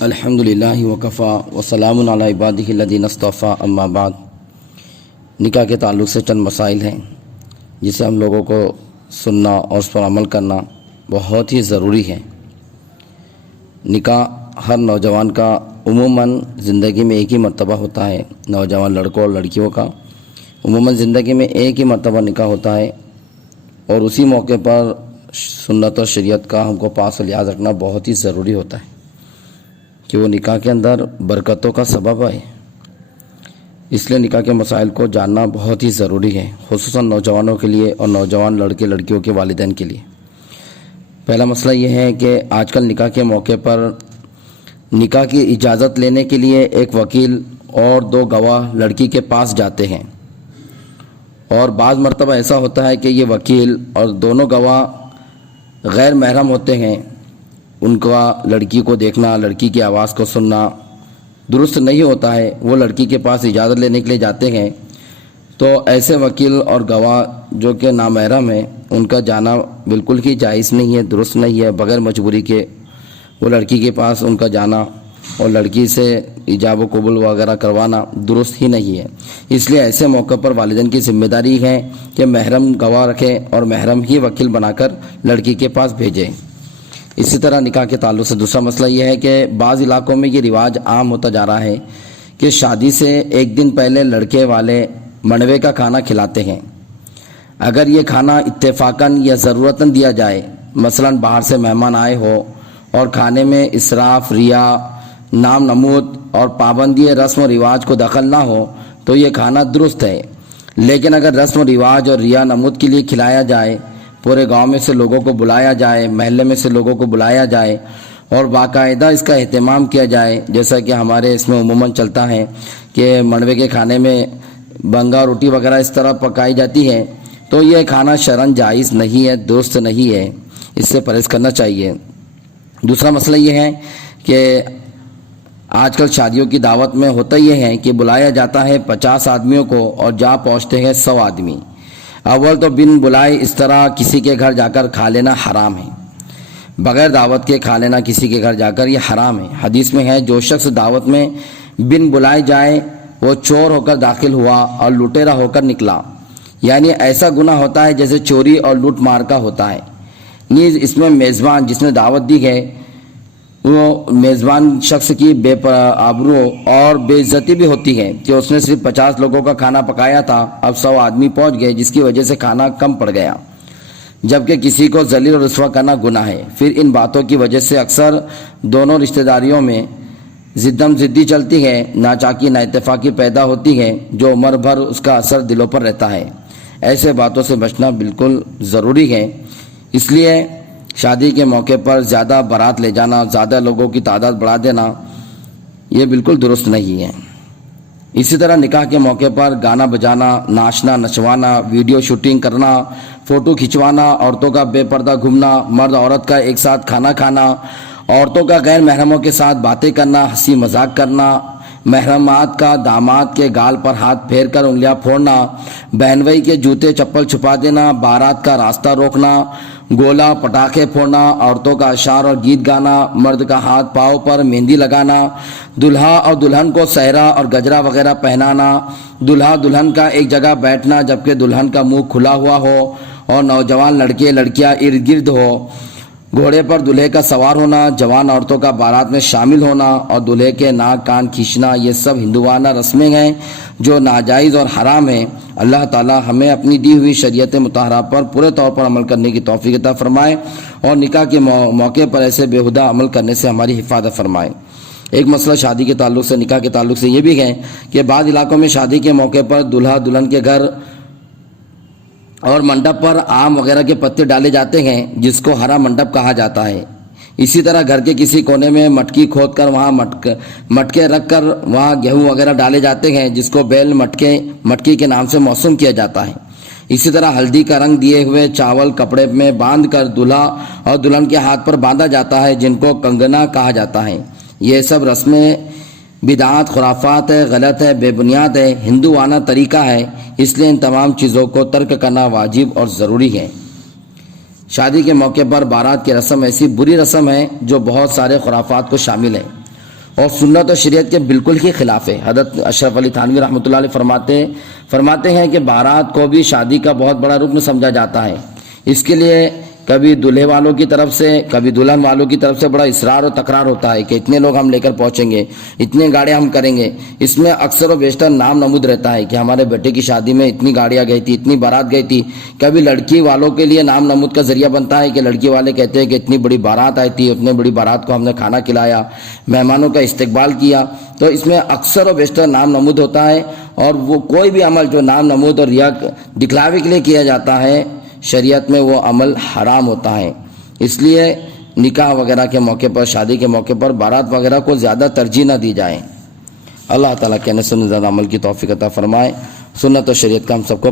الحمدللہ وکفا وسلام علی عبادہ الذین اصطفیٰ اما بعد۔ نکاح کے تعلق سے چند مسائل ہیں جسے ہم لوگوں کو سننا اور اس پر عمل کرنا بہت ہی ضروری ہے۔ نکاح ہر نوجوان کا عموماً زندگی میں ایک ہی مرتبہ ہوتا ہے۔ نوجوان لڑکوں اور لڑکیوں کا عموماً زندگی میں ایک ہی مرتبہ نکاح ہوتا ہے، اور اسی موقع پر سنت اور شریعت کا ہم کو پاس و لحاظ رکھنا بہت ہی ضروری ہوتا ہے کہ وہ نکاح کے اندر برکتوں کا سبب ہے۔ اس لیے نکاح کے مسائل کو جاننا بہت ہی ضروری ہے، خصوصاً نوجوانوں کے لیے اور نوجوان لڑکے لڑکیوں کے والدین کے لیے۔ پہلا مسئلہ یہ ہے کہ آج کل نکاح کے موقع پر نکاح کی اجازت لینے کے لیے ایک وکیل اور 2 گواہ لڑکی کے پاس جاتے ہیں، اور بعض مرتبہ ایسا ہوتا ہے کہ یہ وکیل اور دونوں گواہ غیر محرم ہوتے ہیں۔ ان کا لڑکی کو دیکھنا، لڑکی کی آواز کو سننا درست نہیں ہوتا ہے۔ وہ لڑکی کے پاس اجازت لینے کے لیے جاتے ہیں، تو ایسے وکیل اور گواہ جو کہ نامحرم ہیں ان کا جانا بالکل ہی جائز نہیں ہے، درست نہیں ہے۔ بغیر مجبوری کے وہ لڑکی کے پاس ان کا جانا اور لڑکی سے ایجاب و قبول وغیرہ کروانا درست ہی نہیں ہے۔ اس لیے ایسے موقع پر والدین کی ذمہ داری ہے کہ محرم گواہ رکھیں اور محرم ہی وکیل بنا کر لڑکی کے پاس بھیجیں۔ اسی طرح نکاح کے تعلق سے دوسرا مسئلہ یہ ہے کہ بعض علاقوں میں یہ رواج عام ہوتا جا رہا ہے کہ شادی سے ایک دن پہلے لڑکے والے منڈوے کا کھانا کھلاتے ہیں۔ اگر یہ کھانا اتفاقاً یا ضرورتاً دیا جائے، مثلاً باہر سے مہمان آئے ہو اور کھانے میں اسراف، ریا، نام نمود اور پابندی رسم و رواج کو دخل نہ ہو تو یہ کھانا درست ہے۔ لیکن اگر رسم و رواج اور ریا نمود کے لیے کھلایا جائے، پورے گاؤں میں سے لوگوں کو بلایا جائے، محلے میں سے لوگوں کو بلایا جائے اور باقاعدہ اس کا اہتمام کیا جائے، جیسا کہ ہمارے اس میں عموماً چلتا ہے کہ منڈوے کے کھانے میں بنگا روٹی وغیرہ اس طرح پکائی جاتی ہے، تو یہ کھانا شرعاً جائز نہیں ہے، درست نہیں ہے، اس سے پرہیز کرنا چاہیے۔ دوسرا مسئلہ یہ ہے کہ آج کل شادیوں کی دعوت میں ہوتا یہ ہے کہ بلایا جاتا ہے 50 آدمیوں کو اور جا پہنچتے ہیں 100 آدمی۔ اول تو بن بلائے اس طرح کسی کے گھر جا کر کھا لینا حرام ہے۔ بغیر دعوت کے کھا لینا کسی کے گھر جا کر یہ حرام ہے۔ حدیث میں ہے جو شخص دعوت میں بن بلائے جائے وہ چور ہو کر داخل ہوا اور لٹیرا ہو کر نکلا، یعنی ایسا گناہ ہوتا ہے جیسے چوری اور لوٹ مار کا ہوتا ہے۔ نیز اس میں میزبان جس نے دعوت دی ہے وہ میزبان شخص کی بے آبرو اور بے عزتی بھی ہوتی ہے کہ اس نے صرف 50 لوگوں کا کھانا پکایا تھا، اب 100 آدمی پہنچ گئے جس کی وجہ سے کھانا کم پڑ گیا، جبکہ کسی کو ذلیل اور رسوا کرنا گناہ ہے۔ پھر ان باتوں کی وجہ سے اکثر دونوں رشتہ داریوں میں زدم زدی چلتی ہے، ناچاکی نا اتفاقی پیدا ہوتی ہے جو عمر بھر اس کا اثر دلوں پر رہتا ہے۔ ایسے باتوں سے بچنا بالکل ضروری ہے۔ اس لیے شادی کے موقع پر زیادہ بارات لے جانا، زیادہ لوگوں کی تعداد بڑھا دینا یہ بالکل درست نہیں ہے۔ اسی طرح نکاح کے موقع پر گانا بجانا، ناچنا نچوانا، ویڈیو شوٹنگ کرنا، فوٹو کھنچوانا، عورتوں کا بے پردہ گھومنا، مرد عورت کا ایک ساتھ کھانا کھانا، عورتوں کا غیر محرموں کے ساتھ باتیں کرنا، ہنسی مذاق کرنا، محرمات کا داماد کے گال پر ہاتھ پھیر کر انگلیاں پھوڑنا، بہنوئی کے جوتے چپل چھپا دینا، بارات کا راستہ روکنا، گولا پٹاخے پھوڑنا، عورتوں کا اشعار اور گیت گانا، مرد کا ہاتھ پاؤں پر مہندی لگانا، دلہا اور دلہن کو صحرا اور گجرا وغیرہ پہنانا، دلہا دلہن کا ایک جگہ بیٹھنا جبکہ دلہن کا منہ کھلا ہوا ہو اور نوجوان لڑکے لڑکیاں ارد گرد ہو، گھوڑے پر دلہے کا سوار ہونا، جوان عورتوں کا بارات میں شامل ہونا اور دلہے کے ناک کان کھینچنا، یہ سب ہندوانہ رسمیں ہیں جو ناجائز اور حرام ہیں۔ اللہ تعالی ہمیں اپنی دی ہوئی شریعت مطہرہ پر پورے طور پر عمل کرنے کی توفیق عطا فرمائے اور نکاح کے موقع پر ایسے بےہودہ عمل کرنے سے ہماری حفاظت فرمائے۔ ایک مسئلہ شادی کے تعلق سے، نکاح کے تعلق سے یہ بھی ہے کہ بعض علاقوں میں شادی کے موقع پر دلہا دلہن کے گھر اور منڈپ پر آم وغیرہ کے پتے ڈالے جاتے ہیں جس کو ہرا منڈپ کہا جاتا ہے۔ اسی طرح گھر کے کسی کونے میں مٹکی کھود کر وہاں مٹکے رکھ کر وہاں گیہوں وغیرہ ڈالے جاتے ہیں جس کو بیل مٹکی کے نام سے موسوم کیا جاتا ہے۔ اسی طرح ہلدی کا رنگ دیے ہوئے چاول کپڑے میں باندھ کر دلہا اور دلہن کے ہاتھ پر باندھا جاتا ہے جن کو کنگنا کہا جاتا ہے۔ یہ سب رسمیں بدعات، خرافات ہے، غلط ہے، بے بنیاد ہے، ہندوانہ طریقہ ہے، اس لیے ان تمام چیزوں کو ترک کرنا واجب اور ضروری ہے۔ شادی کے موقع پر بارات کی رسم ایسی بری رسم ہے جو بہت سارے خرافات کو شامل ہے اور سنت و شریعت کے بالکل ہی خلاف ہے۔ حضرت اشرف علی تھانوی رحمۃ اللہ علیہ فرماتے ہیں کہ بارات کو بھی شادی کا بہت بڑا رکن سمجھا جاتا ہے۔ اس کے لیے کبھی دلہے والوں کی طرف سے کبھی دلہن والوں کی طرف سے بڑا اصرار و تکرار ہوتا ہے کہ اتنے لوگ ہم لے کر پہنچیں گے، اتنے گاڑیاں ہم کریں گے۔ اس میں اکثر و بیشتر نام نمود رہتا ہے کہ ہمارے بیٹے کی شادی میں اتنی گاڑیاں گئی تھی، اتنی بارات گئی تھی۔ کبھی لڑکی والوں کے لیے نام نمود کا ذریعہ بنتا ہے کہ لڑکی والے کہتے ہیں کہ اتنی بڑی بارات آئی تھی، اتنی بڑی بارات کو ہم نے کھانا کھلایا، مہمانوں کا استقبال کیا۔ تو اس میں اکثر و بیشتر نام نمود ہوتا ہے، اور وہ کوئی بھی عمل جو نام نمود اور ریا دکھلاوے کے لیے کیا جاتا ہے، شریعت میں وہ عمل حرام ہوتا ہے۔ اس لیے نکاح وغیرہ کے موقع پر، شادی کے موقع پر بارات وغیرہ کو زیادہ ترجیح نہ دی جائے۔ اللہ تعالیٰ کہنے سے زیادہ عمل کی توفیق عطا فرمائے۔ سنت و شریعت کا ہم سب کو